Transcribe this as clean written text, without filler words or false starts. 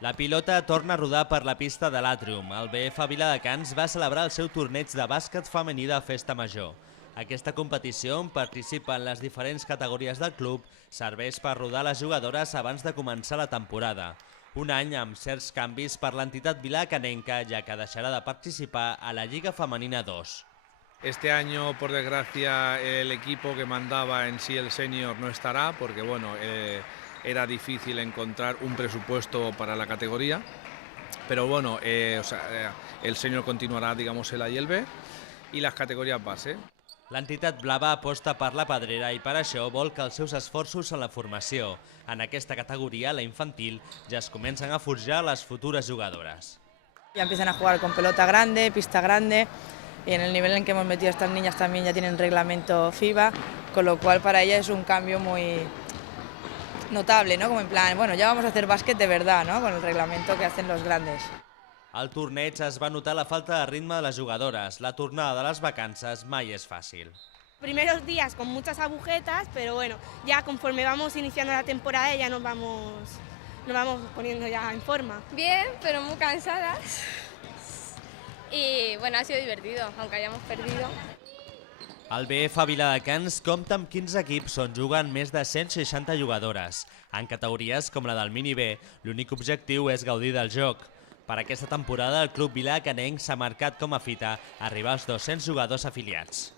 La pilota torna a rodar per la pista de l'Àtrium. El BF Viladecans va celebrar el seu torneig de bàsquet femení de Festa Major. Aquesta competició, on participen les diferents categories del club, serveix per rodar les jugadores abans de començar la temporada. Un any amb certs canvis per l'entitat viladecanenca, ja que deixarà de participar a la Lliga Femenina 2. Este año, por desgracia, el equipo que mandaba en sí el senior no estará porque era difícil encontrar un presupuesto para la categoría. Pero bueno, el senior continuarà, digamos, el A i el B i les categories base. L'entitat blava aposta per la pedrera i per això vol que els seus esforços en la formació. En aquesta categoria, la infantil, ja es comencen a forjar les futures jugadores. Ya empiezan a jugar con pelota grande, pista grande, y en el nivel en que hemos metido a estas niñas también ya tienen reglamento FIBA, con lo cual para ellas es un cambio muy notable, ¿no? Como en plan, bueno, ya vamos a hacer básquet de verdad, ¿no? Con el reglamento que hacen los grandes. Al torneig es va notar la falta de ritme de les jugadores. La tornada de les vacances mai és fàcil. Primeros días con muchas agujetas, pero bueno, ya conforme vamos iniciando la temporada ya nos vamos poniendo ya en forma. Bien, pero muy cansadas. Y bueno, ha sido divertido, aunque hayamos perdido. El BF Viladecans compta amb 15 equips on juguen més de 160 jugadores. En categories com la del mini B, l'únic objectiu és gaudir del joc. Per aquesta temporada, el club viladecanenc s'ha marcat com a fita arribar als 200 jugadors afiliats.